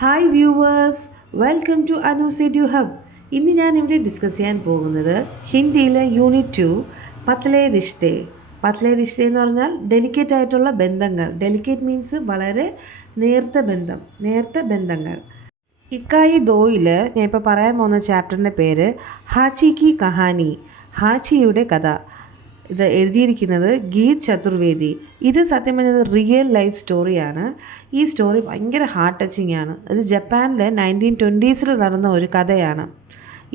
Hi viewers, welcome to Anu's edu hub. ഇന്ന് ഞാൻ ഇവിടെ ഡിസ്കസ് ചെയ്യാൻ പോകുന്നത് ഹിന്ദിയിലെ യൂണിറ്റ് 2 പത്ലെ റിഷ്തെ. പത്ലെ റിഷ്തെ എന്ന് പറഞ്ഞാൽ ഡെലിക്കേറ്റ് ആയിട്ടുള്ള ബന്ധങ്ങൾ. ഡെലിക്കേറ്റ് മീൻസ് വളരെ നേർത്ത ബന്ധങ്ങൾ. ഇക്കായി ദോയിൽ ഞാൻ ഇപ്പോൾ പറയാൻ പോകുന്ന ചാപ്റ്ററിൻ്റെ പേര് ഹാച്ചി കി കഹാനി, ഹാച്ചിയുടെ കഥ. ഇത് എഴുതിയിരിക്കുന്നത് ഗീത് ചതുർവേദി. ഇത് സത്യം പറഞ്ഞത് റിയൽ ലൈഫ് സ്റ്റോറിയാണ്. ഈ സ്റ്റോറി ഭയങ്കര ഹാർട്ട് ടച്ചിങ് ആണ്. ഇത് ജപ്പാനിലെ 1920s നടന്ന ഒരു കഥയാണ്.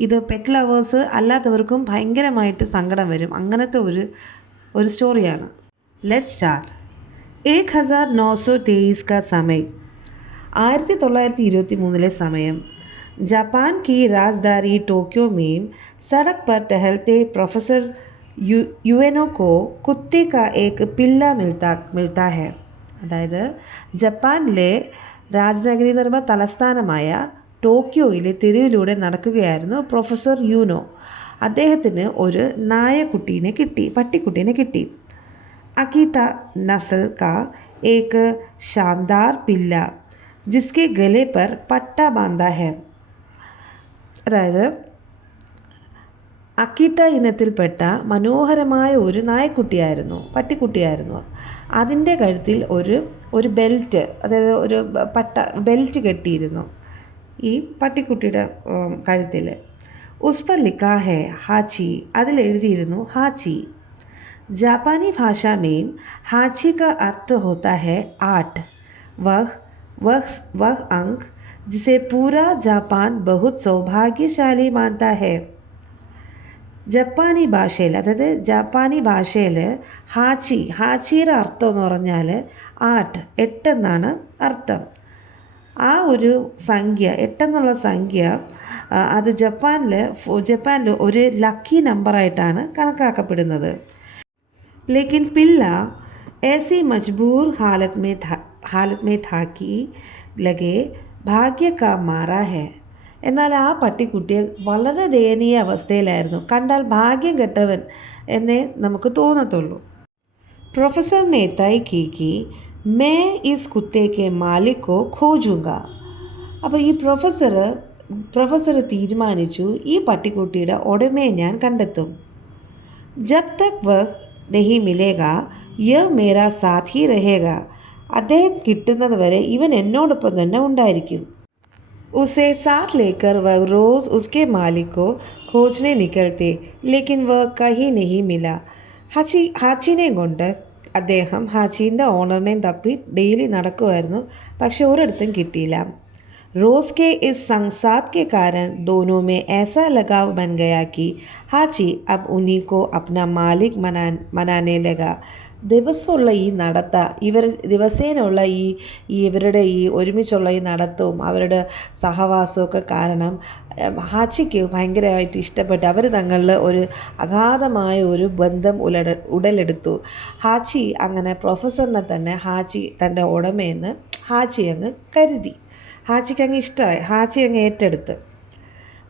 ഇത് പെറ്റ് ലവേഴ്സ് അല്ലാത്തവർക്കും ഭയങ്കരമായിട്ട് സങ്കടം വരും, അങ്ങനത്തെ ഒരു സ്റ്റോറിയാണ്. Let start. 1923 का समय, 1923 സമയം. जापान की राजधानी टोक्यो में सड़क पर टहलते प्रोफेसर യുഎനോ को कुत्ते का एक पिल्ला मिलता है. അതായത് ജപ്പാനിലെ രാജനഗരി എന്ന് പറയുമ്പോൾ തലസ്ഥാനമായ ടോക്കിയോയിലെ തെരുവിലൂടെ നടക്കുകയായിരുന്നു പ്രൊഫസർ യുനോ. അദ്ദേഹത്തിന് ഒരു പട്ടിക്കുട്ടീനെ കിട്ടി. അക്കീത നസ്ൽ കാ ഏക് ഷാൻദാർ പില്ല ജിസ്കെ ഗലെ പർ പട്ട ബാന്ധാ ഹെ. അതായത് അക്കീത്ത ഇനത്തിൽപ്പെട്ട മനോഹരമായ ഒരു പട്ടിക്കുട്ടിയായിരുന്നു. അതിൻ്റെ കഴുത്തിൽ ഒരു ബെൽറ്റ്, അതായത് ഒരു ബെൽറ്റ് കെട്ടിയിരുന്നു ഈ പട്ടിക്കുട്ടിയുടെ കഴുത്തിൽ. ഉസ്പർ ലിഖാ ഹെ ഹാച്ചി, അതിലെഴുതിയിരുന്നു ഹാച്ചി. जापानी भाषा में हाची का अर्थ होता है आठ. वह अंक जिसे पूरा जापान बहुत सौभाग्यशाली मानता है. ജപ്പാനി ഭാഷയിൽ ഹാച്ചിയുടെ അർത്ഥം എന്ന് പറഞ്ഞാൽ 8 എന്നാണ് അർത്ഥം. ആ ഒരു സംഖ്യ 8 എന്നുള്ള സംഖ്യ അത് ജപ്പാനിൽ ഒരു ലക്കി നമ്പറായിട്ടാണ് കണക്കാക്കപ്പെടുന്നത്. ലേക്കിൻ പില്ല ऐसी मजबूर हालत में था कि लगे भाग्य का मारा है. എന്നാൽ ആ പട്ടിക്കുട്ടിയെ വളരെ ദയനീയ അവസ്ഥയിലായിരുന്നു. കണ്ടാൽ ഭാഗ്യം കെട്ടവൻ എന്നേ നമുക്ക് തോന്നത്തുള്ളൂ. പ്രൊഫസർ ने तय की कि मैं इस कुत्ते के मालिक को खोजूंगा. അപ്പോൾ ഈ പ്രൊഫസർ തീരുമാനിച്ചു, ഈ പട്ടിക്കുട്ടിയുടെ ഉടമയെ ഞാൻ കണ്ടെത്തും. ജബ് തക് വഹ് नहीं मिलेगा यह मेरा साथ ही रहेगा. അദ്ദേഹം കിട്ടുന്നത് വരെ ഇവൻ എന്നോടൊപ്പം തന്നെ ഉണ്ടായിരിക്കും. उसे साथ लेकर वह रोज़ उसके मालिक को खोजने निकलते, लेकिन वह कहीं नहीं मिला. ഹാച്ചിനെ കൊണ്ട് അദ്ദേഹം ഹാച്ചീൻ്റെ ഓണറിനെയും തപ്പി ഡെയിലി നടക്കുമായിരുന്നു, പക്ഷെ ഒരിടത്തും കിട്ടിയില്ല. रोज़ के इस संसाद के कारण दोनों में ऐसा लगाव बन गया कि हाची अब उन्हीं को अपना मालिक मनाने लगा. ദിവസമുള്ള ഈ ദിവസേനയുള്ള ഇവരുടെ ഒരുമിച്ചുള്ള ഈ നടത്തവും അവരുടെ സഹവാസവും ഒക്കെ കാരണം ഹാച്ചിക്ക് ഭയങ്കരമായിട്ട് ഇഷ്ടപ്പെട്ട് അവർ തങ്ങളിൽ ഒരു അഗാധമായ ഒരു ബന്ധം ഉടലെടുത്തു. ഹാച്ചി അങ്ങനെ പ്രൊഫസറിനെ തന്നെ ഹാച്ചി തൻ്റെ ഉടമയെന്ന് ഹാച്ചി അങ്ങ് കരുതി. ഹാച്ചിക്ക് അങ്ങ് ഇഷ്ടമായി, ഹാച്ചി അങ്ങ് ഏറ്റെടുത്ത്.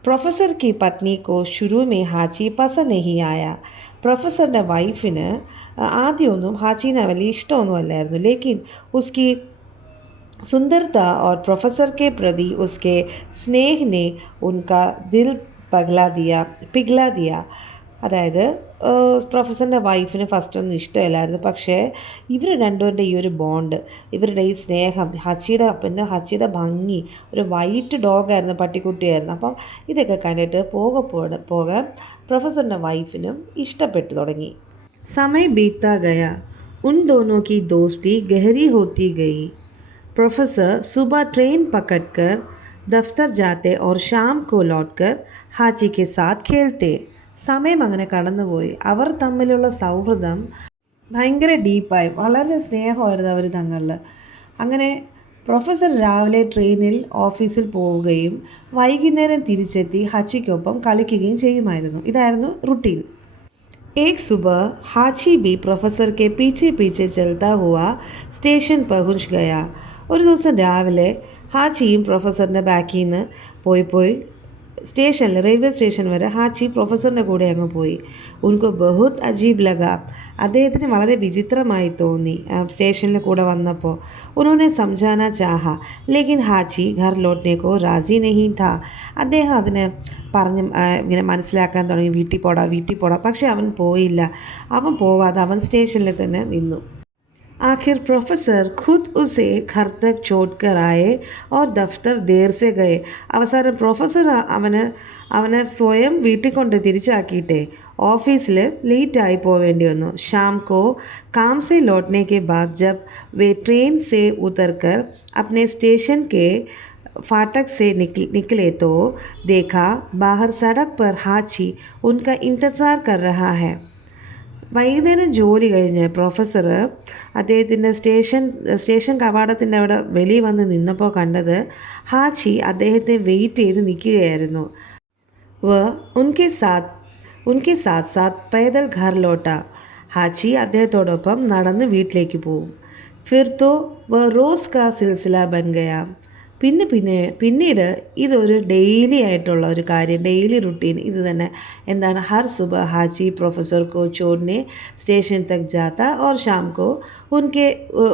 പ്രൊഫസർ കി പത്നി കോ ശുരു മേ ഹാച്ചി പസന്ദ് നഹീ ആയ. പ്രൊഫസറിൻ്റെ വൈഫിന് ആദ്യമൊന്നും ഹാച്ചീനെ വലിയ ഇഷ്ടമൊന്നുമല്ലായിരുന്നു. ലേക്കിൻ ഉസ്കി सुंदरता और प्रोफेसर के प्रति उसके स्नेह ने उनका दिल पिघला दिया. അതായത് പ്രൊഫസറിൻ്റെ വൈഫിന് ഫസ്റ്റ് ഒന്നും ഇഷ്ടമില്ലായിരുന്നു, പക്ഷേ ഇവർ രണ്ടുപേരുടെ ഈ ഒരു ബോണ്ട്, ഇവരുടെ ഈ സ്നേഹം, ഹച്ചിയുടെ ഭംഗി, ഒരു വൈറ്റ് ഡോഗായിരുന്നു, പട്ടിക്കുട്ടിയായിരുന്നു. അപ്പം ഇതൊക്കെ കണ്ടിട്ട് പോകെ പ്രൊഫസറിൻ്റെ വൈഫിനും ഇഷ്ടപ്പെട്ടു തുടങ്ങി. समय बीतता गया, उन दोनों की दोस्ती गहरी होती गई. प्रोफेसर सुबह ट्रेन पकड़कर दफ्तर जाते और शाम को लौटकर हाची के साथ खेलते. സമയം അങ്ങനെ കടന്നുപോയി. അവർ തമ്മിലുള്ള സൗഹൃദം ഭയങ്കര ഡീപ്പായി, വളരെ സ്നേഹമായിരുന്നു അവർ തങ്ങളിൽ. അങ്ങനെ പ്രൊഫസർ രാവിലെ ട്രെയിനിൽ ഓഫീസിൽ പോവുകയും വൈകുന്നേരം തിരിച്ചെത്തി ഹച്ചിക്കൊപ്പം കളിക്കുകയും ചെയ്യുമായിരുന്നു. ഇതായിരുന്നു റുട്ടീൻ. एक सुबह हाची भी प्रोफेसर के पीछे पीछे चलता हुआ സ്റ്റേഷൻ पहुंच गया. ഒരു ദിവസം രാവിലെ ഹാച്ചിയും പ്രൊഫസറിൻ്റെ ബാക്കിൽ നിന്ന് പോയി സ്റ്റേഷനിൽ റെയിൽവേ സ്റ്റേഷൻ വരെ ഹാച്ചി പ്രൊഫസറിൻ്റെ കൂടെ അങ്ങ് പോയി. ഉनको बहुत अजीब लगा. അദ്ദേഹത്തിന് വളരെ വിചിത്രമായി തോന്നി സ്റ്റേഷനിൽ കൂടെ വന്നപ്പോൾ. उन्होंने समझाना चाहा लेकिन ഹാച്ചി घर लौटने को राजी नहीं था. അദ്ദേഹം അതിന് പറഞ്ഞ് ഇങ്ങനെ മനസ്സിലാക്കാൻ തുടങ്ങി, വീട്ടിൽ പോടാ. പക്ഷെ അവൻ പോയില്ല. അവൻ പോവാതെ അവൻ സ്റ്റേഷനിൽ തന്നെ നിന്നു. आखिर प्रोफेसर खुद उसे घर तक छोड़ कर आए और दफ्तर देर से गए. അവസാനം പ്രൊഫസർ അവനെ സ്വയം വീട്ടിൽ കൊണ്ട് തിരിച്ചാക്കിയിട്ടേ ഓഫീസിൽ ലേറ്റായി പോവേണ്ടി വന്നു. शाम को काम से लौटने के बाद जब वे ट्रेन से उतरकर अपने स्टेशन के फाटक से निकले तो देखा बाहर सड़क पर हाची उनका इंतज़ार कर रहा है. വൈകുന്നേരം ജോലി കഴിഞ്ഞ് പ്രൊഫസർ അദ്ദേഹത്തിൻ്റെ സ്റ്റേഷൻ കവാടത്തിൻ്റെ അവിടെ വെളിയിൽ വന്ന് നിന്നപ്പോൾ കണ്ടത് ഹാച്ചി അദ്ദേഹത്തെ വെയിറ്റ് ചെയ്ത് നിൽക്കുകയായിരുന്നു. ഉൻകെ സാത്ത് സാത്ത് പൈദൽ ഘർ ലോട്ട. ഹാച്ചി അദ്ദേഹത്തോടൊപ്പം നടന്ന് വീട്ടിലേക്ക് പോവും. ഫിർ തോ വ റോസ് കാ സിൽസില ബൻ ഗയ. പിന്നീട് ഇതൊരു ഡെയിലി ആയിട്ടുള്ള ഒരു കാര്യം, ഡെയിലി റുട്ടീൻ ഇത് തന്നെ. എന്താണ്? ഹർ സുബഹ ഹാച്ചി പ്രൊഫസർ को छोड़ने स्टेशन तक जाता और शाम को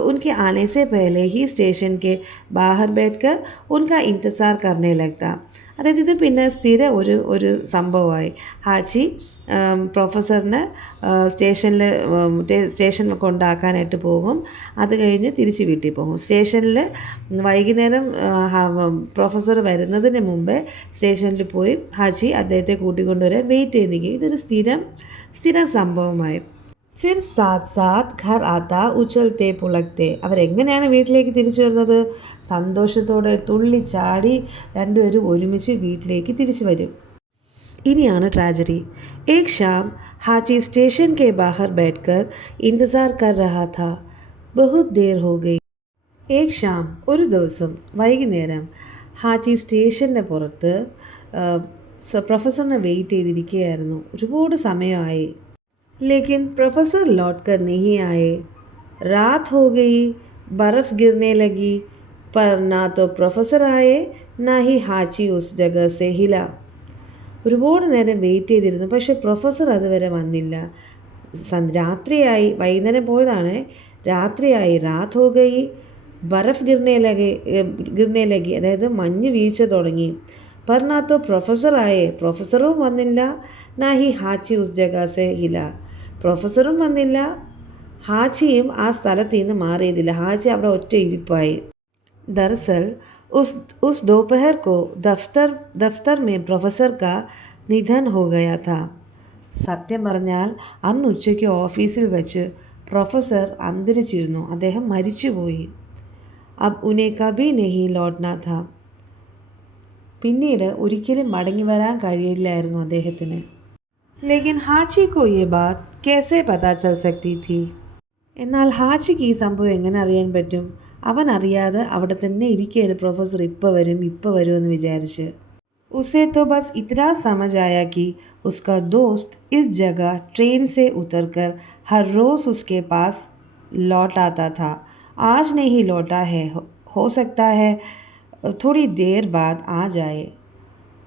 उनके आने से पहले ही स्टेशन के बाहर बैठकर उनका इंतज़ार करने लगता. അതായത് ഇത് പിന്നെ സ്ഥിരം ഒരു സംഭവമായി. ഹാച്ചി പ്രൊഫസറിനെ സ്റ്റേഷൻ കൊണ്ടാക്കാനായിട്ട് പോകും. അത് കഴിഞ്ഞ് തിരിച്ച് വീട്ടിൽ പോകും. സ്റ്റേഷനിൽ വൈകുന്നേരം പ്രൊഫസർ വരുന്നതിന് മുമ്പേ സ്റ്റേഷനിൽ പോയി ഹാച്ചി അദ്ദേഹത്തെ കൂട്ടിക്കൊണ്ടുവരാൻ വെയിറ്റ് ചെയ്ത് നിൽക്കും. ഇതൊരു സ്ഥിരം സംഭവമായി. ഫിർ സാത്ത് സാത്ത് ഘർ ആത്ത ഉച്ചലത്തെ പുളകത്തെ. അവരെങ്ങനെയാണ് വീട്ടിലേക്ക് തിരിച്ചു വരുന്നത്? സന്തോഷത്തോടെ തുള്ളി ചാടി രണ്ടുപേരും ഒരുമിച്ച് വീട്ടിലേക്ക് തിരിച്ചു വരും. ഇനിയാണ് ട്രാജഡി. ഏക് ഷാം ഹാച്ചി സ്റ്റേഷൻ കെ ബാഹർ बैठकर इंतज़ार कर रहा था. बहुत देर हो गई. ഏക് ഷാം ഒരു ദിവസം വൈകുന്നേരം ഹാച്ചി സ്റ്റേഷൻ്റെ പുറത്ത് പ്രൊഫസറിനെ വെയിറ്റ് ചെയ്തിരിക്കുകയായിരുന്നു. ഒരുപാട് സമയമായി. लेकिन प्रोफेसर लौट कर नहीं आए. रात हो गई, बर्फ़ गिरने लगी, पर ना तो प्रोफेसर आए ना ही हाची उस जगह से हिला. ഒരുപാട് നേരം വെയിറ്റ് ചെയ്തിരുന്നു, പക്ഷേ പ്രൊഫസർ അതുവരെ വന്നില്ല. രാത്രിയായി, വൈകുന്നേരം പോയതാണ്, രാത്രിയായി. രാത് ഹോ ഗയി, ബർഫ് ഗിർനെ ലഗി, അതായത് മഞ്ഞ് വീഴ്ച തുടങ്ങി. पर ना तो प्रोफेसर आए, പ്രൊഫസറും വന്നില്ല. ना ही हाची उस जगह से हिला, പ്രൊഫസറും വന്നില്ല. ഹാച്ചിയും ആ സ്ഥലത്ത് നിന്ന് മാറിയതില്ല. ഹാച്ചി അവിടെ ഒറ്റ ഇരിപ്പായി. दरअसल उस दोपहर को दफ्तर में प्रोफेसर का निधन हो गया था. സത്യം പറഞ്ഞാൽ അന്ന് ഉച്ചയ്ക്ക് ഓഫീസിൽ വെച്ച് പ്രൊഫസർ അന്തരിച്ചിരുന്നു. അദ്ദേഹം മരിച്ചുപോയി. അബ് ഉനെ കബി നെഹി ലോട്ട്നാ था. പിന്നീട് ഒരിക്കലും മടങ്ങി വരാൻ കഴിയില്ലായിരുന്നു അദ്ദേഹത്തിന്. लेकिन ഹാച്ചി को ये बात कैसे पता चल सकती थी. എന്നാൽ ഹാച്ചിക്ക് ഈ സംഭവം എങ്ങനെ അറിയാൻ പറ്റും? അവൻ അറിയാതെ അവിടെ തന്നെ ഇരിക്കുകയാണ് പ്രൊഫസർ. ഇപ്പോൾ വരും എന്ന് വിചാരിച്ച്. उसे तो बस इतना समझ आया कि उसका दोस्त इस जगह ट्रेन से उतरकर हर रोज़ उसके पास लौट आता था. आज नहीं लौटा है, हो सकता है थोड़ी देर बाद आ जाए.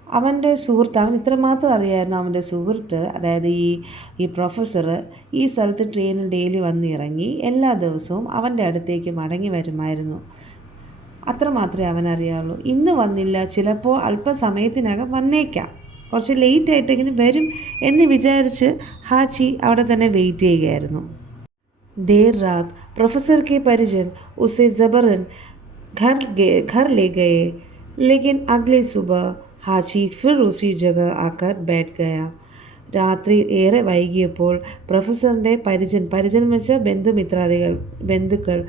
അവൻ്റെ സുഹൃത്ത്, അവൻ ഇത്രമാത്രം അറിയായിരുന്നു, അവൻ്റെ സുഹൃത്ത്, അതായത് ഈ പ്രൊഫസർ ഈ സ്ഥലത്ത് ട്രെയിനിൽ ഡെയിലി വന്നിറങ്ങി എല്ലാ ദിവസവും അവൻ്റെ അടുത്തേക്ക് മടങ്ങി വരുമായിരുന്നു. അത്രമാത്രമേ അവനറിയാവുള്ളൂ. ഇന്ന് വന്നില്ല, ചിലപ്പോൾ അല്പസമയത്തിനകം വന്നേക്കാം, കുറച്ച് ലേറ്റായിട്ടെങ്കിലും വരും എന്ന് വിചാരിച്ച് ഹാച്ചി അവിടെ തന്നെ വെയിറ്റ് ചെയ്യുകയായിരുന്നു. देर रात प्रोफेसर के परिजन उसे ज़बरन घर ले गए, लेकिन अगली सुबह ഹാച്ചി ഫിർ ഉസി ജഗ ആക്കർ ബാറ്റ് ഗയ. രാത്രി ഏറെ വൈകിയപ്പോൾ പ്രൊഫസറിൻ്റെ പരിജൻ വെച്ച ബന്ധുക്കൾ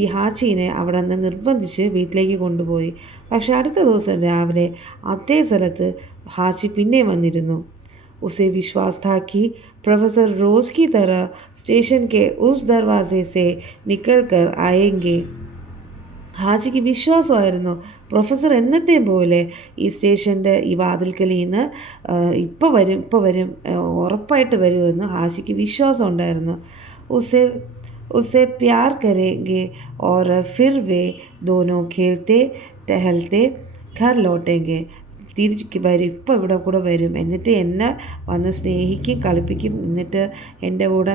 ഈ ഹാച്ചിനെ അവിടെ നിന്ന് നിർബന്ധിച്ച് വീട്ടിലേക്ക് കൊണ്ടുപോയി. പക്ഷെ അടുത്ത ദിവസം രാവിലെ അതേ സ്ഥലത്ത് ഹാച്ചി പിന്നെ വന്നിരുന്നു. उसे विश्वास था कि प्रोफेसर रोज़ की तरह स्टेशन के उस दरवाजे से निकल कर आएंगे. ഹാച്ചിക്ക് വിശ്വാസമായിരുന്നു പ്രൊഫസർ എന്നത്തെ പോലെ ഈ സ്റ്റേഷൻ്റെ ഈ വാതിൽക്കലിൽ നിന്ന് ഇപ്പോൾ വരും ഉറപ്പായിട്ട് വരുമെന്ന് ഹാച്ചിക്ക് വിശ്വാസം ഉണ്ടായിരുന്നു. उसे प्यार करेंगे और फिर वे दोनों खेलते टहलते घर लौटेंगे. തിരിച്ച് വരും, ഇപ്പം ഇവിടെ കൂടെ വരും, എന്നിട്ട് എന്നെ വന്ന് സ്നേഹിക്കും, കളിപ്പിക്കും, എന്നിട്ട് എൻ്റെ കൂടെ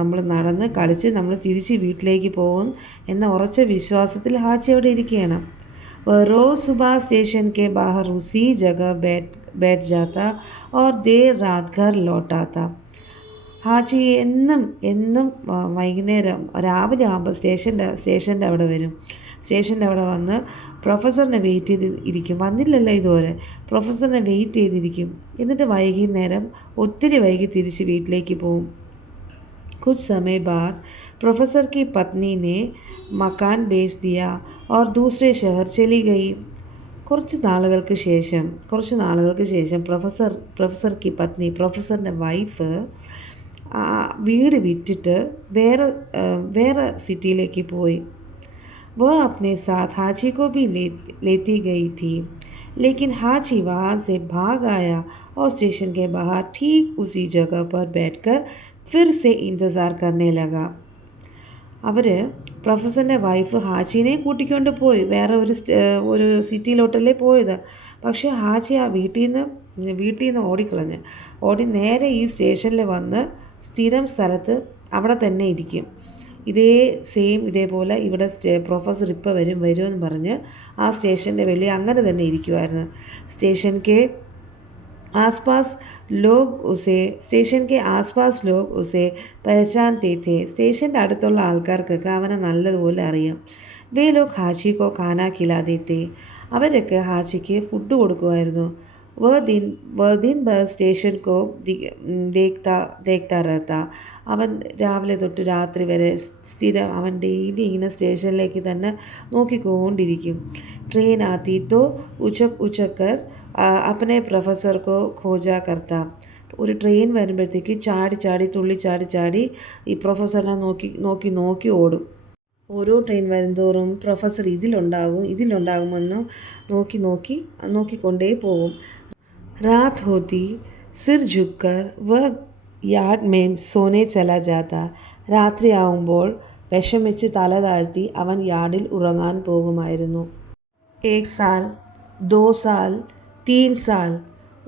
നമ്മൾ നടന്ന് കളിച്ച് നമ്മൾ തിരിച്ച് വീട്ടിലേക്ക് പോകും എന്ന ഉറച്ച വിശ്വാസത്തിൽ ഹാച്ചി അവിടെ ഇരിക്കുകയാണ്. रोज़ सुबह स्टेशन के बाहर उसी जगह बैठ जाता और देर रात घर लौट आता. ഹാച്ചി എന്നും വൈകുന്നേരം രാവിലെ ആകുമ്പോൾ സ്റ്റേഷൻ്റെ അവിടെ വരും. സ്റ്റേഷൻ്റെ അവിടെ വന്ന് പ്രൊഫസറിനെ വെയിറ്റ് ചെയ്ത് ഇരിക്കും. വന്നില്ലല്ലോ ഇതുവരെ. പ്രൊഫസറിനെ വെയിറ്റ് ചെയ്തിരിക്കും. എന്നിട്ട് വൈകുന്നേരം ഒത്തിരി വൈകി തിരിച്ച് വീട്ടിലേക്ക് പോകും. कुछ समय बाद प्रोफेसर की पत्नी ने मकान बेच दिया और दूसरे शहर चली गई. കുറച്ച് നാളുകൾക്ക് ശേഷം പ്രൊഫസർ की पत्नी പ്രൊഫസറിൻ്റെ വൈഫ് വീട് വിറ്റിട്ട് വേറെ സിറ്റിയിലേക്ക് പോയി. वह अपने साथ हाची को भी लेती गई थी, लेकिन हाची वहाँ से भाग आया और स्टेशन के बाहर ठीक उसी जगह पर बैठकर फिर से इंतज़ार करने लगा. പ്രൊഫസറിൻ്റെ വൈഫ് ഹാച്ചിനെ കൂട്ടിക്കൊണ്ട് പോയി. വേറെ ഒരു സിറ്റിയിലോട്ടല്ലേ പോയത്. പക്ഷേ ഹാച്ചി ആ വീട്ടിൽ നിന്ന് ഓടി നേരെ ഈ സ്റ്റേഷനിൽ വന്ന് സ്ഥിരം സ്ഥലത്ത് അവിടെ തന്നെ ഇരിക്കും. ഇതേപോലെ ഇവിടെ പ്രൊഫസർ ഇപ്പോൾ വരുമെന്ന് പറഞ്ഞ് ആ സ്റ്റേഷൻ്റെ വെളിയിൽ അങ്ങനെ തന്നെ ഇരിക്കുമായിരുന്നു. സ്റ്റേഷൻ के आसपास लोग उसे पहचानते थे. സ്റ്റേഷൻ്റെ അടുത്തുള്ള ആൾക്കാർക്കൊക്കെ അവനെ നല്ലതുപോലെ അറിയാം. വേ ലോഗ് ഹാച്ചി കോ ഖാന ഖിലാതെ थे. അവരൊക്കെ ഹാച്ചിക്ക് ഫുഡ് കൊടുക്കുമായിരുന്നു. वह दिन भर സ്റ്റേഷൻ को देखता रहता. അവൻ രാവിലെ തൊട്ട് രാത്രി വരെ സ്ഥിരം അവൻ ഡെയിലി ഇങ്ങനെ സ്റ്റേഷനിലേക്ക് തന്നെ നോക്കിക്കൊണ്ടിരിക്കും. ട്രെയിൻ ആത്തി തോ ഉച്ചക്കർ अपने പ്രൊഫസർ കോ ഖോജാ കർത്ത. ഒരു ട്രെയിൻ വരുമ്പോഴത്തേക്ക് ചാടി ഈ പ്രൊഫസറിനെ നോക്കി ഓടും. ഓരോ ട്രെയിൻ വരുന്തോറും പ്രൊഫസർ ഇതിലുണ്ടാകുമെന്ന് നോക്കിക്കൊണ്ടേ പോകും. रात होती सिर झुककर वह यार्ड में सोने चला जाता. രാത്രിയാവുമ്പോൾ വിഷമിച്ച് തല താഴ്ത്തി അവൻ യാർഡിൽ ഉറങ്ങാൻ പോകുമായിരുന്നു. 1 साल 2 साल 3 साल,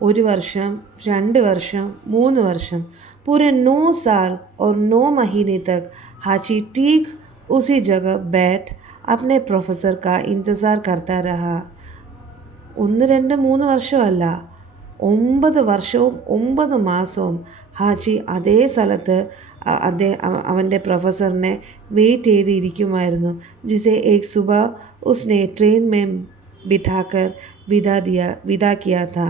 1 വർഷം 2 വർഷം 3 വർഷം, पूरे 9 साल और 9 महीने तक हाची ठीक उसी जगह बैठ अपने प्रोफेसर का इंतज़ार करता रहा. 1 2 3 വർഷമല്ല, 9 വർഷവും 9 മാസവും ഹാച്ചി അതേ സ്ഥലത്ത് അവൻ്റെ പ്രൊഫസറിനെ വെയിറ്റ് ചെയ്തിരിക്കുമായിരുന്നു. ജിസെ ഏക് സുബ ഉസ്നെ ട്രെയിൻ മേ ബിഠാക്കർ വിദാ കിയാ താ.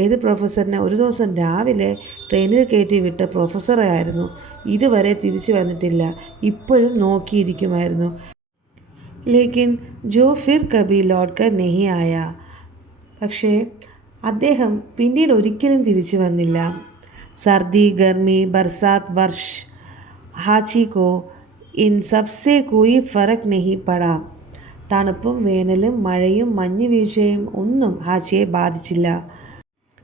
ഏത് പ്രൊഫസറിനെ ഒരു ദിവസം രാവിലെ ട്രെയിനിൽ കയറ്റി വിട്ട പ്രൊഫസറായിരുന്നു. ഇതുവരെ തിരിച്ചു വന്നിട്ടില്ല. ഇപ്പോഴും നോക്കിയിരിക്കുമായിരുന്നു. ലേക്കിൻ ജോ ഫിർ കബി ലൗട്ട് കർ നഹീ ആയ. പക്ഷേ അദ്ദേഹം പിന്നീട് ഒരിക്കലും തിരിച്ചു വന്നില്ല. സർദി ഗർമി ബർസാത്ത് വർഷ് ഹാച്ചി കോ ഇൻ സബ്സെ കോയി ഫറക് നഹീ പടാ. തണുപ്പും വേനലും മഴയും മഞ്ഞുവീഴ്ചയും ഒന്നും ഹാച്ചിയെ ബാധിച്ചില്ല.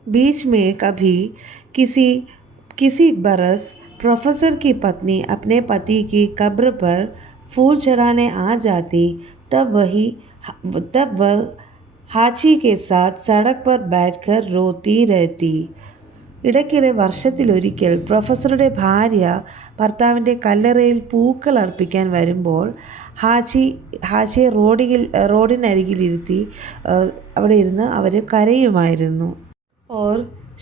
बीच में कभी किसी बरस प्रोफेसर की पत्नी अपने पति की कब्र पर फूल चढ़ाने आ जाती. तब वह ഹാച്ചി के साथ सड़क पर बैठकर रोती रहती. ഇടയ്ക്കിടെ വർഷത്തിലൊരിക്കൽ പ്രൊഫസറുടെ ഭാര്യ ഭർത്താവിൻ്റെ കല്ലറയിൽ പൂക്കൾ അർപ്പിക്കാൻ വരുമ്പോൾ ഹാച്ചിയെ റോഡിനരികിലിരുത്തി അവിടെ ഇരുന്ന് അവർ കരയുമായിരുന്നു. और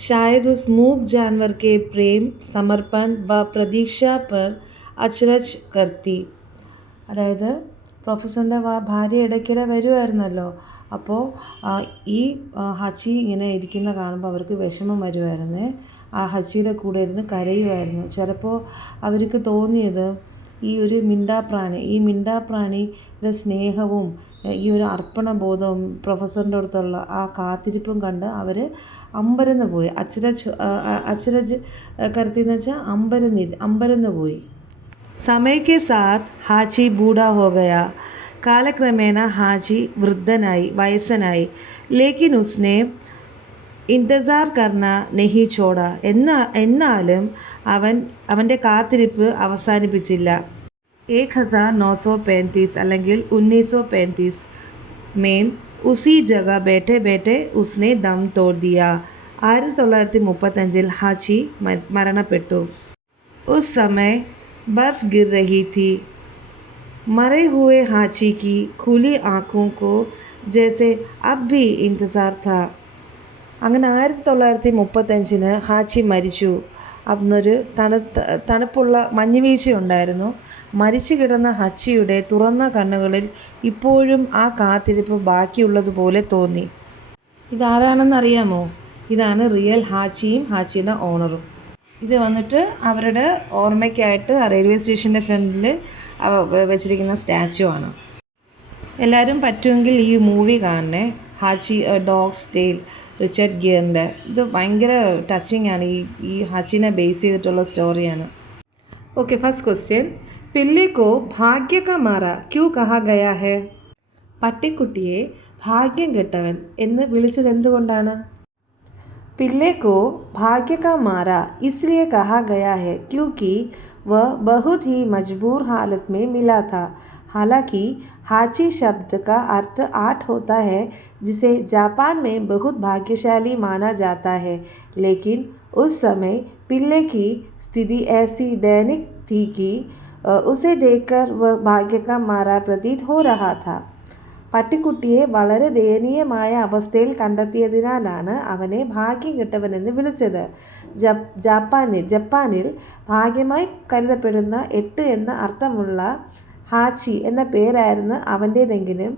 शायद उस मूक जानवर के प्रेम समर्पण व प्रतीक्षा पर अचरज करती. അതായത് പ്രൊഫസറിൻ്റെ ഭാര്യ ഇടയ്ക്കിടെ വരുമായിരുന്നല്ലോ. അപ്പോൾ ഈ ഹച്ചി ഇങ്ങനെ ഇരിക്കുന്ന കാണുമ്പോൾ അവർക്ക് വിഷമം വരുമായിരുന്നേ. ആ ഹച്ചിയുടെ കൂടെ ഇരുന്ന് കരയുമായിരുന്നു. ചിലപ്പോൾ അവർക്ക് തോന്നിയത് ഈ ഒരു മിണ്ടാപ്രാണിയുടെ സ്നേഹവും ഈ ഒരു അർപ്പണബോധവും പ്രൊഫസറിൻ്റെ അടുത്തുള്ള ആ കാത്തിരിപ്പും കണ്ട് അവർ അമ്പരന്ന് പോയി. അച്ചരജ് കരുത്തി എന്ന് വെച്ചാൽ അമ്പരന്ന് പോയി. समय के साथ ഹാച്ചി ബൂഢാ ഹോ ഗയാ. കാലക്രമേണ ഹാച്ചി വയസ്സനായി. ലേക്കിൻ ഉസ്നെ ഇന്തസാർ കർണ നഹി ചോട. എന്നാലും അവൻ്റെ കാത്തിരിപ്പ് അവസാനിപ്പിച്ചില്ല. 1935 അല്ലെങ്കിൽ 1935 में उसी जगह बैठे बैठे उसने दम तोड़ दिया. 1935 ഹാച്ചി മരണപ്പെട്ടു. उस समय बर्फ गिर रही थी. मरे हुए हाची की खुली आँखों को जैसे अब भी इंतज़ार था. അങ്ങനെ 1935 ഹാച്ചി മരിച്ചു. അന്നൊരു തണുപ്പുള്ള മഞ്ഞുവീഴ്ചയുണ്ടായിരുന്നു. മരിച്ചു കിടന്ന ഹാച്ചിയുടെ തുറന്ന കണ്ണുകളിൽ ഇപ്പോഴും ആ കാത്തിരിപ്പ് ബാക്കിയുള്ളതുപോലെ തോന്നി. ഇതാരാണെന്നറിയാമോ? ഇതാണ് റിയൽ ഹാച്ചിയും ഹാച്ചിയുടെ ഓണറും. ഇത് വന്നിട്ട് അവരുടെ ഓർമ്മയ്ക്കായിട്ട് റെയിൽവേ സ്റ്റേഷൻ്റെ ഫ്രണ്ടിൽ വെച്ചിരിക്കുന്ന സ്റ്റാച്ചു ആണ്. എല്ലാവരും പറ്റുമെങ്കിൽ ഈ മൂവി കാണണേ, ഹാച്ചി എ ഡോഗ്സ് ടെയിൽ, റിച്ചർഡ് ഗിയറിൻ്റെ. ഇത് ഭയങ്കര ടച്ചിങ് ആണ്. ഈ ഹാച്ചിനെ ബേസ് ചെയ്തിട്ടുള്ള സ്റ്റോറിയാണ്. Okay, first question. പില്ലേക്കോ ഭാഗ്യ കാ മാറ ക്യൂ കഹാ ഗയാ ഹെ? പട്ടിക്കുട്ടിയെ ഭാഗ്യം കെട്ടവൻ എന്ന് വിളിച്ചത് എന്തുകൊണ്ടാണ്? पिल्ले को भाग्य का मारा इसलिए कहा गया है क्योंकि वह बहुत ही मजबूर हालत में मिला था. हालांकि हाची शब्द का अर्थ आठ होता है, जिसे जापान में बहुत भाग्यशाली माना जाता है. लेकिन उस समय पिल्ले की स्थिति ऐसी दैनिक थी कि उसे देखकर वह भाग्य का मारा प्रतीत हो रहा था. പട്ടിക്കുട്ടിയെ വളരെ ദയനീയമായ അവസ്ഥയിൽ കണ്ടെത്തിയതിനാലാണ് അവനെ ഭാഗ്യം കെട്ടവനെന്ന് വിളിച്ചത്. ജപ്പാനിൽ ഭാഗ്യമായി കരുതപ്പെടുന്ന 8 എന്ന അർത്ഥമുള്ള ഹാച്ചി എന്ന പേരായിരുന്നു അവൻ്റേതെങ്കിലും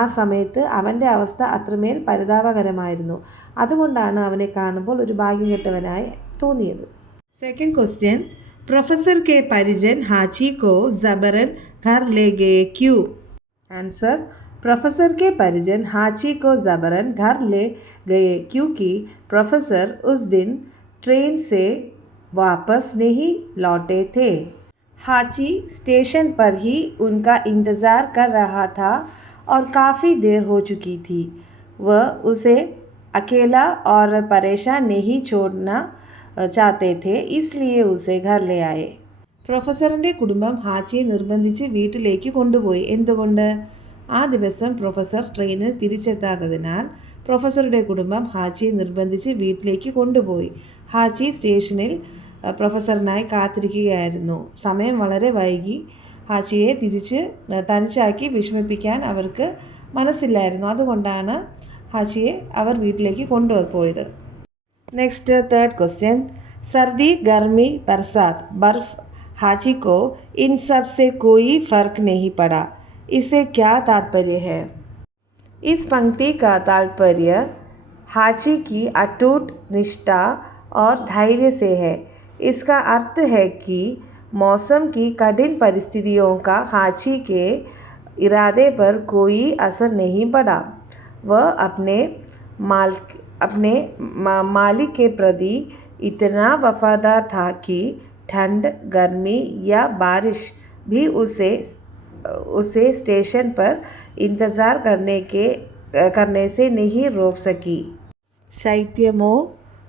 ആ സമയത്ത് അവൻ്റെ അവസ്ഥ അത്രമേൽ പരിതാപകരമായിരുന്നു. അതുകൊണ്ടാണ് അവനെ കാണുമ്പോൾ ഒരു ഭാഗ്യം കെട്ടവനായി തോന്നിയത്. Second question. പ്രൊഫസർ കെ പരിജൻ ഹാച്ചി കോ ജബറൻ ഘർ ലേ ഗയേ ക്യൂ? ആൻസർ. प्रोफेसर के परिजन हाची को ज़बरन घर ले गए क्योंकि प्रोफेसर उस दिन ट्रेन से वापस नहीं लौटे थे. हाची स्टेशन पर ही उनका इंतज़ार कर रहा था और काफ़ी देर हो चुकी थी. वह उसे अकेला और परेशान नहीं छोड़ना चाहते थे, इसलिए उसे घर ले आए. പ്രൊഫസറിൻ്റെ കുടുംബം ഹാച്ചിയെ നിർബന്ധിച്ച് വീട്ടിലേക്ക് കൊണ്ടുപോയി. എന്തുകൊണ്ട്? ആ ദിവസം പ്രൊഫസർ ട്രെയിനിൽ തിരിച്ചെത്താത്തതിനാൽ പ്രൊഫസറുടെ കുടുംബം ഹാച്ചിയെ നിർബന്ധിച്ച് വീട്ടിലേക്ക് കൊണ്ടുപോയി. ഹാച്ചി സ്റ്റേഷനിൽ പ്രൊഫസറിനായി കാത്തിരിക്കുകയായിരുന്നു. സമയം വളരെ വൈകി. ഹാച്ചിയെ തനിച്ചാക്കി വിഷമിപ്പിക്കാൻ അവർക്ക് മനസ്സില്ലായിരുന്നു. അതുകൊണ്ടാണ് ഹാച്ചിയെ അവർ വീട്ടിലേക്ക് കൊണ്ടുപോയത്. Next, third question. സർദി, ഗർമി, ബർസാത്ത്, ബർഫ്, ഹാച്ചി को इन सब से कोई फ़र्क नहीं पड़ा. इससे क्या तात्पर्य है? इस पंक्ति का तात्पर्य हाची की अटूट निष्ठा और धैर्य से है. इसका अर्थ है कि मौसम की कठिन परिस्थितियों का हाची के इरादे पर कोई असर नहीं पड़ा. वह अपने मालिक के प्रति इतना वफादार था कि ठंड, गर्मी या बारिश भी उसे स्टेशन पर इंतज़ार करने से नहीं रोक सकी. ശൈത്യമോ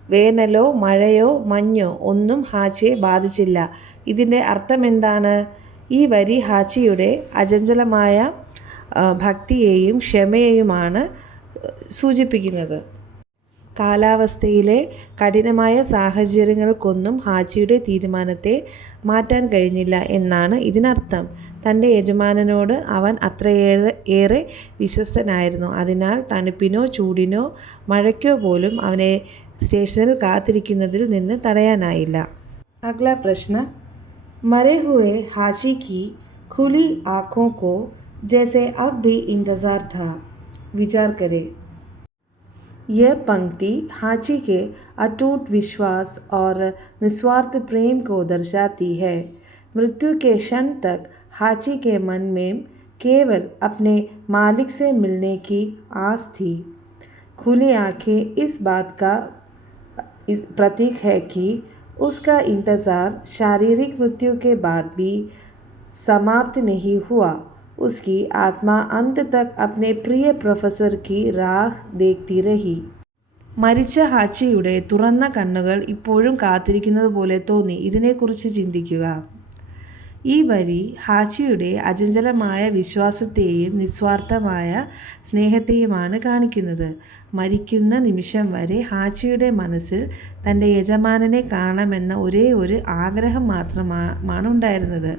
വേനലോ മഴയോ മഞ്ഞോ ഒന്നും ഹാച്ചിയെ ബാധിച്ചില്ല. ഇതിൻ്റെ അർത്ഥം എന്താണ്? ഈ വരി ഹാച്ചിയുടെ അചഞ്ചലമായ ഭക്തിയെയും ക്ഷമയെയുമാണ് സൂചിപ്പിക്കുന്നത്. കാലാവസ്ഥയിലെ കഠിനമായ സാഹചര്യങ്ങൾക്കൊന്നും ഹാച്ചിയുടെ തീരുമാനത്തെ മാറ്റാൻ കഴിഞ്ഞില്ല എന്നാണ് ഇതിനർത്ഥം. തൻ്റെ യജമാനനോട് അവൻ അത്രയേറെ വിശ്വസ്തനായിരുന്നു. അതിനാൽ തണുപ്പിനോ ചൂടിനോ മഴയ്ക്കോ പോലും അവനെ സ്റ്റേഷനിൽ കാത്തിരിക്കുന്നതിൽ നിന്ന് തടയാനായില്ല. അഗ്ല പ്രശ്ന. മരെ ഹുए हाची की खुली आँखों को जैसे अब भी इंतज़ार था. विचार करें. यह पंक्ति हाची के अटूट विश्वास और निस्वार्थ प्रेम को दर्शाती है. मृत्यु के क्षण तक हाची के मन में केवल अपने मालिक से मिलने की आस थी. खुली आँखें इस बात का प्रतीक है कि उसका इंतज़ार शारीरिक मृत्यु के बाद भी समाप्त नहीं हुआ. उसकी आत्मा अंत तक अपने प्रिय प्रोफेसर की राह देखती रही. മരിച്ച ഹാച്ചിയുടെ തുറന്ന കണ്ണുകൾ ഇപ്പോഴും കാത്തിരിക്കുന്നത് പോലെ തോന്നി. ഇതിനെക്കുറിച്ച് ചിന്തിക്കുക. ഈ വരി ഹാച്ചിയുടെ അചഞ്ചലമായ വിശ്വാസത്തെയും നിസ്വാർത്ഥമായ സ്നേഹത്തെയുമാണ് കാണിക്കുന്നത്. മരിക്കുന്ന നിമിഷം വരെ ഹാച്ചിയുടെ മനസ്സിൽ തൻ്റെ യജമാനനെ കാണണമെന്ന ഒരേ ഒരു ആഗ്രഹം മാത്രമാണ് ഉണ്ടായിരുന്നത്.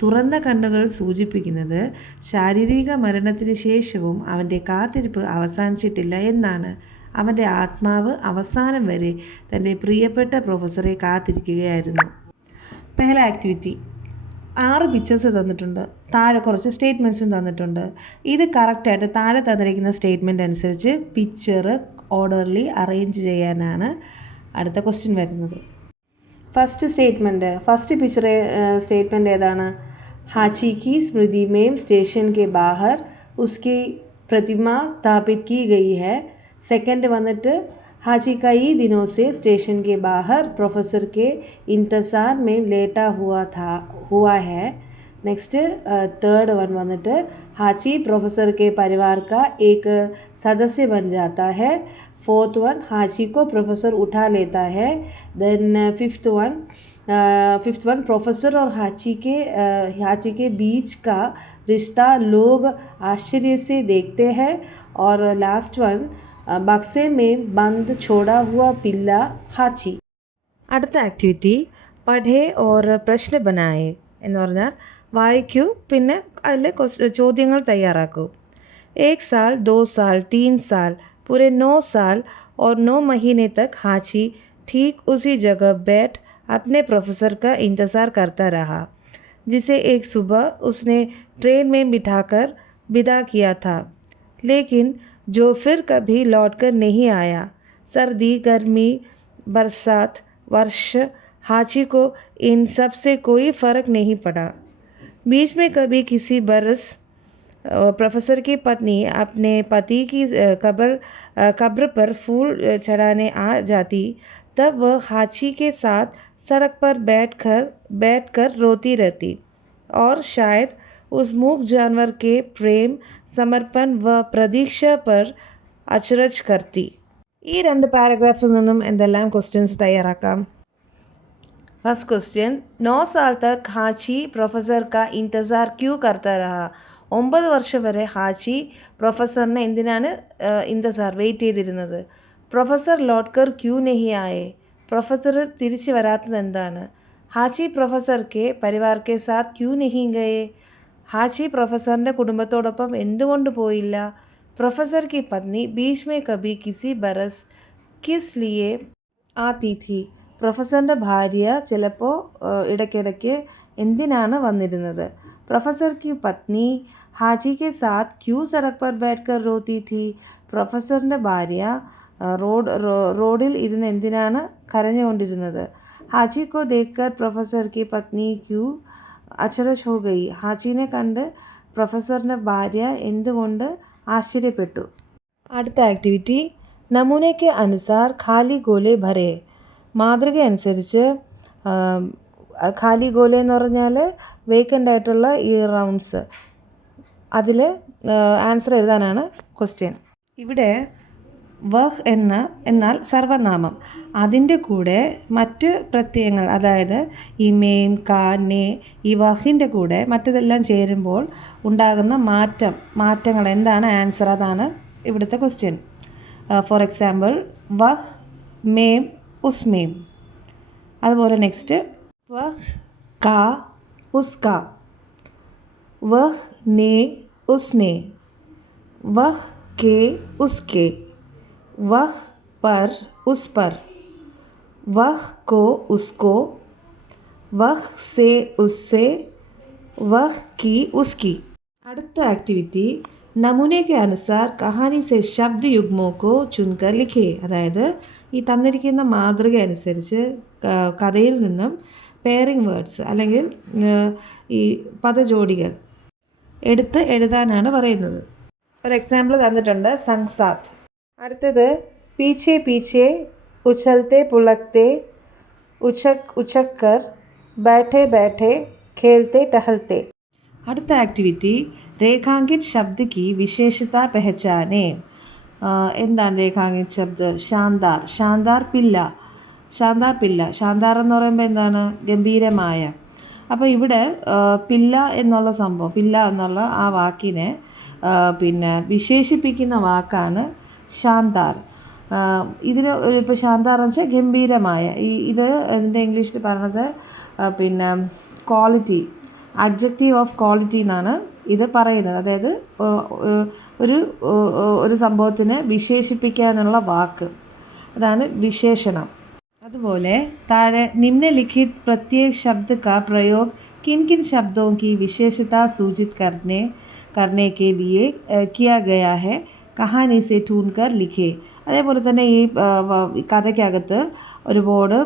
തുറന്ന കണ്ണുകൾ സൂചിപ്പിക്കുന്നത് ശാരീരിക മരണത്തിന് ശേഷവും അവൻ്റെ കാത്തിരിപ്പ് അവസാനിച്ചിട്ടില്ല എന്നാണ്. അവൻ്റെ ആത്മാവ് അവസാനം വരെ തൻ്റെ പ്രിയപ്പെട്ട പ്രൊഫസറെ കാത്തിരിക്കുകയായിരുന്നു. പെഹല ആക്ടിവിറ്റി. 6 പിക്ചേഴ്സ് തന്നിട്ടുണ്ട്. താഴെ കുറച്ച് സ്റ്റേറ്റ്മെൻറ്റ്സും തന്നിട്ടുണ്ട്. ഇത് കറക്റ്റായിട്ട് താഴെ തന്നിരിക്കുന്ന സ്റ്റേറ്റ്മെൻറ്റ് അനുസരിച്ച് പിക്ചർ ഓർഡർലി അറേഞ്ച് ചെയ്യാനാണ് അടുത്ത ക്വസ്റ്റ്യൻ വരുന്നത്. ഫസ്റ്റ് പിക്ചർ സ്റ്റേറ്റ്മെൻറ്റ് ഏതാണ്? ഹാച്ചി की स्मृति में स्टेशन के बाहर उसकी प्रतिमा स्थापित की गई है. सेकंड वന്നിട്ട് हाची कई दिनों से स्टेशन के बाहर प्रोफेसर के इंतज़ार में लेटा हुआ है. नेक्स्ट थर्ड वन वന്നിട്ട് हाची प्रोफेसर के परिवार का एक सदस्य बन जाता है. फोर्थ वन हाची को प्रोफेसर उठा लेता है. देन फिफ्थ वन प्रोफेसर और हाची के बीच का रिश्ता लोग आश्चर्य से देखते हैं. और लास्ट वन बक्से में बंद छोड़ा हुआ पिल्ला हाची. അടുത്ത ആക്ടിവിറ്റി പഠേ ഓർ പ്രശ്ന ബനായേ എന്ന് പറഞ്ഞാൽ വായിക്കൂ, പിന്നെ അതിൽ ചോദ്യങ്ങൾ തയ്യാറാക്കൂ. 1 साल 2 साल 3 साल पूरे 9 साल और 9 महीने तक हाची ठीक उसी जगह बैठ अपने प्रोफेसर का इंतज़ार करता रहा, जिसे एक सुबह उसने ट्रेन में बिठाकर विदा किया था, लेकिन जो फिर कभी लौटकर नहीं आया. सर्दी, गर्मी, बरसात, वर्ष, हाची को इन सब से कोई फ़र्क नहीं पड़ा. बीच में कभी किसी बरस प्रोफेसर की पत्नी अपने पति की कब्र पर फूल चढ़ाने आ जाती, तब वह हाची के साथ सड़क पर बैठकर रोती रहती और शायद उस मूक जानवर के प्रेम, समर्पण व प्रतीक्षा पर अचरज करती. ഈ 2 പാരഗ്രാഫ്സിൽ നിന്നും എന്തെല്ലാം ക്വസ്റ്റ്യൻസ് തയ്യാറാക്കാം? फर्स्ट क्वेश्चन 9 साल तक हाची प्रोफेसर का इंतज़ार क्यों करता रहा? 9 വർഷം വരെ ഹാച്ചി പ്രൊഫസറിനെ എന്തിനാണ് വെയിറ്റ് ചെയ്തിരുന്നത്? പ്രൊഫസർ ലോട്ട്കർ ക്യൂ നെഹി ആയേ? പ്രൊഫസർ തിരിച്ചു വരാത്തത് എന്താണ്? ഹാച്ചി പ്രൊഫസർ കെ പരിവാർ കെ സാത്ത് ക്യൂ നെഹി ഗയേ? ഹാച്ചി പ്രൊഫസറിൻ്റെ കുടുംബത്തോടൊപ്പം എന്തുകൊണ്ട് പോയില്ല? പ്രൊഫസർ की पत्नी बीच में कभी किसी बरस किस लिए आती थी? പ്രൊഫസറിൻ്റെ ഭാര്യ ചിലപ്പോൾ ഇടയ്ക്കിടയ്ക്ക് എന്തിനാണ് വന്നിരുന്നത്? പ്രൊഫസർ की पत्नी हाची के साथ क्यों सड़क पर बैठकर रोती थी? പ്രൊഫസറിൻ്റെ ഭാര്യ റോഡിൽ ഇരുന്ന് എന്തിനാണ് കരഞ്ഞുകൊണ്ടിരുന്നത്? हाची को देखकर प्रोफेसर की पत्नी क्यों अचरज हो गई? ഹാച്ചിനെ കണ്ട് പ്രൊഫസറിൻ്റെ ഭാര്യ എന്തുകൊണ്ട് ആശ്ചര്യപ്പെട്ടു? അടുത്ത ആക്ടിവിറ്റി നമൂനയ്ക്ക് അനുസാർ ഖാലി ഗോലെ ഭരേ. മാതൃക അനുസരിച്ച് ഖാലി ഗോലെ എന്ന് പറഞ്ഞാൽ വേക്കൻ്റ് ആയിട്ടുള്ള ഈ റൗണ്ട്സ്, അതിൽ ആൻസർ എഴുതാനാണ് ക്വസ്റ്റ്യൻ. ഇവിടെ വഹ് എന്നാൽ സർവനാമം, അതിൻ്റെ കൂടെ മറ്റ് പ്രത്യയങ്ങൾ, അതായത് ഈ മേം കാ നേ, ഈ വഹിൻ്റെ കൂടെ മറ്റതെല്ലാം ചേരുമ്പോൾ ഉണ്ടാകുന്ന മാറ്റങ്ങൾ എന്താണ് ആൻസർ? അതാണ് ഇവിടുത്തെ ക്വസ്റ്റ്യൻ. ഫോർ എക്സാമ്പിൾ വഹ് മേം ഉസ്മേം. അതുപോലെ നെക്സ്റ്റ് വഹ് കാ ഉസ്കാ, വഹ് നേ ഉസ്നെ, വഹ് के उसके, वह पर उस पर, वह को उसको, वह से उससे, वह की उसकी. അടുത്ത ആക്ടിവിറ്റി നമൂനെ के अनुसार कहानी से शब्द युग्मों को चुनकर लिखे. അതായത് ഈ തന്നിരിക്കുന്ന മാതൃക അനുസരിച്ച് കഥയിൽ നിന്നും പെയറിംഗ് വേർഡ്സ് അല്ലെങ്കിൽ ഈ പദജോഡികൾ എടുത്ത് എഴുതാനാണ് പറയുന്നത്. ഒരു എക്സാമ്പിൾ തന്നിട്ടുണ്ട്, സംസാത്ത്. അടുത്തത് പീछे पीछे उछलते पुलकते उछक कर बैठे बैठे खेलते टहलते. അടുത്ത ആക്ടിവിറ്റി രേഖാങ്കിത് ശബ്ദ് की विशेषता पहचाने. എന്താണ് രേഖാങ്കിത് ശബ്ദ്? ശാന്താർ പില്ല. ശാന്താർ എന്ന് പറയുമ്പോൾ എന്താണ്? ഗംഭീരമായ. അപ്പോൾ ഇവിടെ പില്ല എന്നുള്ള സംഭവം, പില്ല എന്നുള്ള ആ വാക്കിനെ പിന്നെ വിശേഷിപ്പിക്കുന്ന വാക്കാണ് ശാന്താർ. ഇതിൽ ഇപ്പോൾ ശാന്താർ എന്ന് വെച്ചാൽ ഗംഭീരമായ. ഇത് ഇതിൻ്റെ ഇംഗ്ലീഷിൽ പറയുന്നത് പിന്നെ ക്വാളിറ്റി, അഡ്ജക്റ്റീവ് ഓഫ് ക്വാളിറ്റി എന്നാണ് ഇത് പറയുന്നത്. അതായത് ഒരു ഒരു സംഭവത്തിനെ വിശേഷിപ്പിക്കാനുള്ള വാക്ക്, അതാണ് വിശേഷണം. അതുപോലെ താഴെ നിമ്നലിഖിത് പ്രത്യേക ശബ്ദ का प्रयोग किन किन शब्दों की विशेषता सूचित करने के लिए किया गया है कहानी से ढूंढकर लिखे. അതേപോലെ തന്നെ ഈ കഥയ്ക്കകത്ത് ഒരുപാട്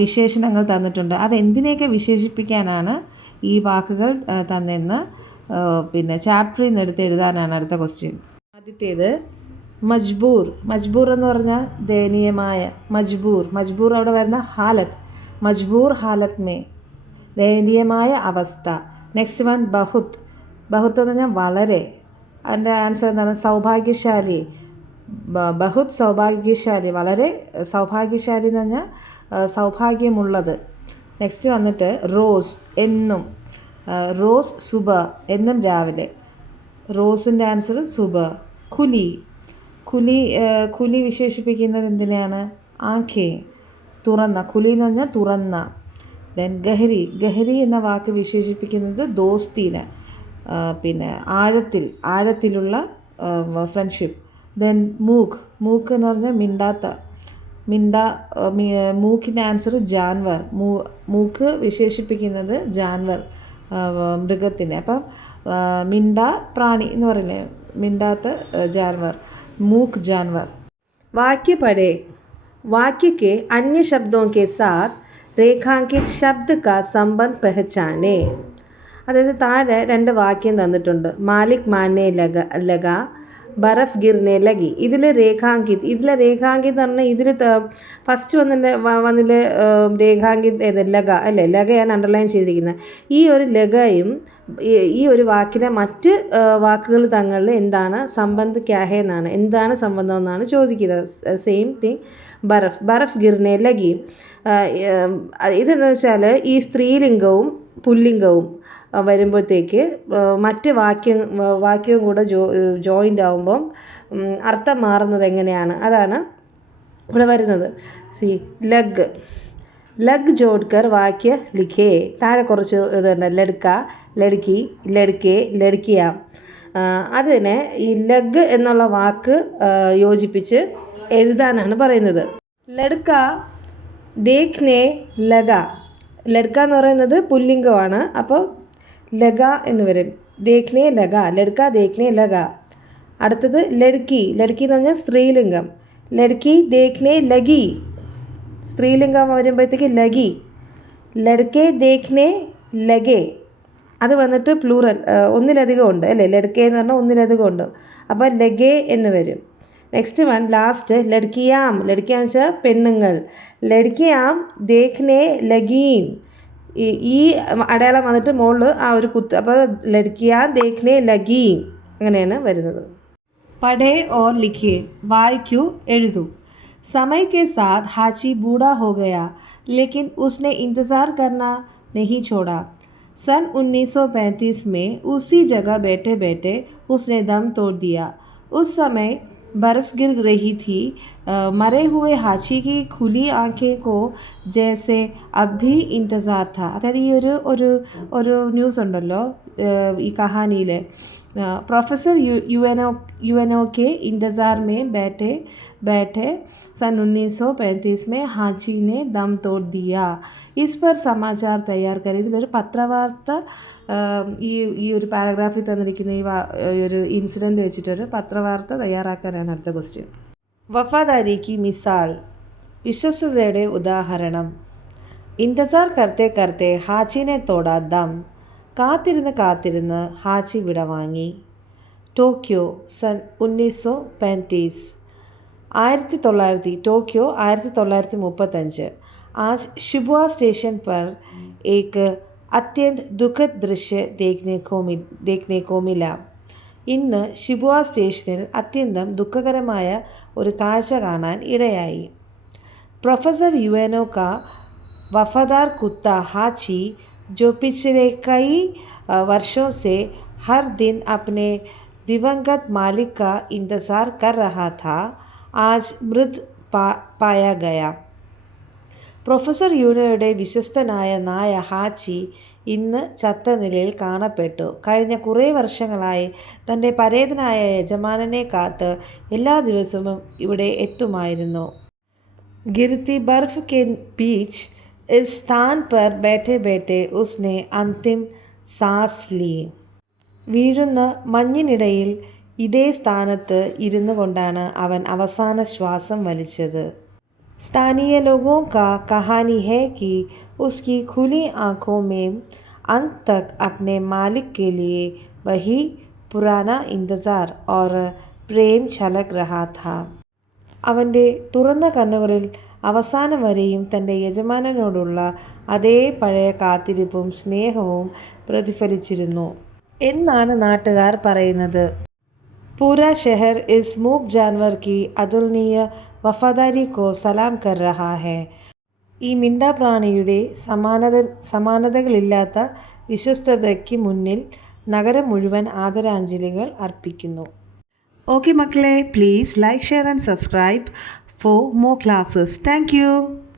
വിശേഷണങ്ങൾ തന്നിട്ടുണ്ട്. അതെന്തിനെയൊക്കെ വിശേഷിപ്പിക്കാനാണ് ഈ വാക്കുകൾ തന്നെന്ന് പിന്നെ ചാപ്റ്ററിൽ നിന്ന് എടുത്ത് എഴുതാനാണ് അടുത്ത ക്വസ്റ്റ്യൻ. ആദ്യത്തേത് മജ്ബൂർ. മജ്ബൂർ എന്ന് പറഞ്ഞാൽ ദയനീയമായ. മജ്ബൂർ അവിടെ വരുന്ന ഹാലത്ത്. മജ്ബൂർ ഹാലത്ത് മേ, ദയനീയമായ അവസ്ഥ. Next one ബഹുത്ത്. ബഹുത്ത് എന്ന് പറഞ്ഞാൽ വളരെ. അതിൻ്റെ ആൻസർ എന്താണ്? സൗഭാഗ്യശാലി. ബഹുത് സൗഭാഗ്യശാലി, വളരെ സൗഭാഗ്യശാലി എന്ന് പറഞ്ഞാൽ സൗഭാഗ്യമുള്ളത്. നെക്സ്റ്റ് വന്നിട്ട് റോസ്, എന്നും. റോസ് സുബ, എന്നും രാവിലെ. റോസിൻ്റെ ആൻസർ സുബ. ഖുലി. ഖുലി വിശേഷിപ്പിക്കുന്നത് എന്തിനാണ്? ആഖേ, തുറന്ന. ഖുലി എന്ന് പറഞ്ഞാൽ തുറന്ന. ദെൻ ഗഹരി എന്ന വാക്ക് വിശേഷിപ്പിക്കുന്നത് ദോസ്തീനെ, പിന്നെ ആഴത്തിലുള്ള ഫ്രണ്ട്ഷിപ്പ്. ദെൻ മൂക്ക് എന്ന് പറഞ്ഞാൽ മിണ്ടാത്ത. മൂക്കിൻ്റെ ആൻസർ ജാൻവർ. മൂക്ക് വിശേഷിപ്പിക്കുന്നത് ജാൻവർ, മൃഗത്തിനെ. അപ്പം പ്രാണി എന്ന് പറയില്ലേ, മിണ്ടാത്ത ജാൻവർ, മൂക്ക് जानवर. वाक्य पढ़े. वाक्य के अन्य शब्दों के साथ रेखांकित शब्द का संबंध पहचाने. അതായത് താഴെ 2 വാക്യം തന്നിട്ടുണ്ട്. മാലിക് മാനെ ലഗ, ബറഫ് ഗിർനെ ലഗി. ഇതിലെ രേഖാങ്കിത് എന്ന് പറഞ്ഞാൽ ഇതിൽ ഫസ്റ്റ് വന്നില്ല രേഖാങ്കിത് ഏത്? ലഗ അല്ലേ? ലഗയാണ് അണ്ടർലൈൻ ചെയ്തിരിക്കുന്നത്. ഈ ഒരു ലഗയും ഈ ഒരു വാക്കിലെ മറ്റ് വാക്കുകൾ തങ്ങളിൽ എന്താണ് സംബന്ധ ക്യാഹെ എന്നാണ്, എന്താണ് സംബന്ധം എന്നാണ് ചോദിക്കുന്നത്. Same thing. ബറഫ് ഗിർനെ ലഗി. ഇതെന്ന് വെച്ചാൽ ഈ സ്ത്രീലിംഗവും പുല്ലിംഗവും വരുമ്പോഴത്തേക്ക് മറ്റ് വാക്യവും കൂടെ ജോയിൻ്റ് ആകുമ്പം അർത്ഥം മാറുന്നത് എങ്ങനെയാണ്, അതാണ് ഇവിടെ വരുന്നത്. ലഗ് ജോഡ്കർ വാക്യ ലിഖേ. താഴെ കുറച്ച് ഇതുണ്ട്. ലഡ്ക, ലഡ്കി, ലഡ്കെ, ലഡ്കിയാം. അതിനെ ഈ ലഗ് എന്നുള്ള വാക്ക് യോജിപ്പിച്ച് എഴുതാനാണ് പറയുന്നത്. ലഡ്ക ദേഖ്നെ ലഗ. ലഡ്ക എന്ന് പറയുന്നത് പുല്ലിംഗമാണ്. അപ്പോൾ ലഗ എന്ന് വരും. ദേഖ്നെ ലഗ, ലഡ്ക ദേഖ്നെ ലഗ. അടുത്തത് ലഡ്കി. ലഡ്കി എന്ന് പറഞ്ഞാൽ സ്ത്രീലിംഗം. ലഡ്കി ദേഖ്നെ ലഗി. സ്ത്രീലിംഗം വരുമ്പോഴത്തേക്ക് ലഗി. ലഡ്കെ ദേഖ്നെ ലഗെ. അത് വന്നിട്ട് പ്ലൂറൽ, ഒന്നിലധികം ഉണ്ട് അല്ലേ? ലഡ്കെ എന്ന് പറഞ്ഞാൽ ഒന്നിലധികം ഉണ്ട്. അപ്പോൾ ലഗെ എന്ന് വരും. നെക്സ്റ്റ് വൺ ലാസ്റ്റ് ലഡ്കിയാം. ലഡ്കിയാന്ന് വെച്ചാൽ പെണ്ണുങ്ങൾ. ലഡ്കിയാം ദേഖ്നെ ലഗീം. ഈ അടയാളം വന്നിട്ട് മുകളിൽ ആ ഒരു കുത്ത്. അപ്പോൾ ലഡ്കിയാം ദേഖ്നെ ലഗീം, അങ്ങനെയാണ് വരുന്നത്. പഠേ ഓർ ലിഖേ. വായിക്കൂ, എഴുതൂ. समय के साथ हाची बूढ़ा हो गया, लेकिन उसने इंतज़ार करना नहीं छोड़ा. सन 1935 में उसी जगह बैठे बैठे उसने दम तोड़ दिया. उस समय बर्फ़ गिर रही थी. मरे हुए हाची की खुली आंखें को जैसे अब भी इंतज़ार था. അതായത് ഈ ഒരു ന്യൂസ് ഉണ്ടല്ലോ ഈ കഹാനിയിൽ. प्रोफेसर यूएनओ के इंतज़ार में बैठे सन 1935 में हाची ने दम तोड़ दिया. इस पर समाचार तैयार करें. ഇതിലൊരു പത്രവാർത്ത ഈ ഒരു പാരഗ്രാഫിൽ തന്നിരിക്കുന്ന ഈ ഒരു ഇൻസിഡൻറ്റ് വെച്ചിട്ടൊരു പത്രവാർത്ത തയ്യാറാക്കാനാണ് അടുത്ത ക്വസ്റ്റ്യൻ. വഫാദാരി കി മിസാൽ. വിശ്വസ്തതയുടെ ഉദാഹരണം. इंतज़ार करते करते हाची ने तोड़ा दम. കാത്തിരുന്ന് ഹാച്ചി വിടവാങ്ങി. ടോക്കിയോ സൺ 1935. टोक्यो 1935. आज शिबुआ स्टेशन पर एक अत्यंत दुखद दृश्य देखने को मिला. ഇന്ന് ഷിബുവ സ്റ്റേഷനിൽ അത്യന്തം ദുഃഖകരമായ ഒരു കാഴ്ച കാണാൻ ഇടയായി. പ്രൊഫസർ യുഎനോ കാ വഫാദാർ കുത്ത ഹാച്ചി जो पिछले कई वर्षों से हर दिन अपने दिवंगत मालिक का इंतज़ार कर रहा था, आज मृत पाया गया. പ്രൊഫസർ യൂനോയുടെ വിശ്വസ്തനായ നായ ഹാച്ചി ഇന്ന് ചത്ത നിലയിൽ കാണപ്പെട്ടു. കഴിഞ്ഞ കുറേ വർഷങ്ങളായി തൻ്റെ പരേതനായ യജമാനനെ കാത്ത് എല്ലാ ദിവസവും ഇവിടെ എത്തുമായിരുന്നു. गिरती बर्फ के बीच इस स्थान पर बैठे बैठे उसने अंतिम सांस ली. വീഴുന്ന മഞ്ഞിനിടയിൽ ഇതേ സ്ഥാനത്ത് ഇരുന്നു കൊണ്ടാണ് അവൻ അവസാന ശ്വാസം വലിച്ചത്. स्थानीय लोगों का कहानी है कि उसकी खुली आँखों में अंत तक अपने मालिक के लिए वही पुराना इंतज़ार और प्रेम छलक रहा था. അവൻ്റെ തുറന്ന കണ്ണുകളിൽ അവസാനം വരെയും തൻ്റെ യജമാനനോടുള്ള അതേ പഴയ കാത്തിരിപ്പും സ്നേഹവും പ്രതിഫലിച്ചിരുന്നു എന്നാണ് നാട്ടുകാർ പറയുന്നത്. पूरा शहर इस मूक जानवर की അതുലനീയ വഫാദാരി കോ സലാം കർ രഹാ ഹൈ. ഈ മിണ്ടാപ്രാണിയുടെ സമാനതകളില്ലാത്ത വിശ്വസ്തതയ്ക്ക് മുന്നിൽ നഗരം മുഴുവൻ ആദരാഞ്ജലികൾ അർപ്പിക്കുന്നു. ഓക്കെ മക്കളെ, please like, share and subscribe for more classes. Thank you.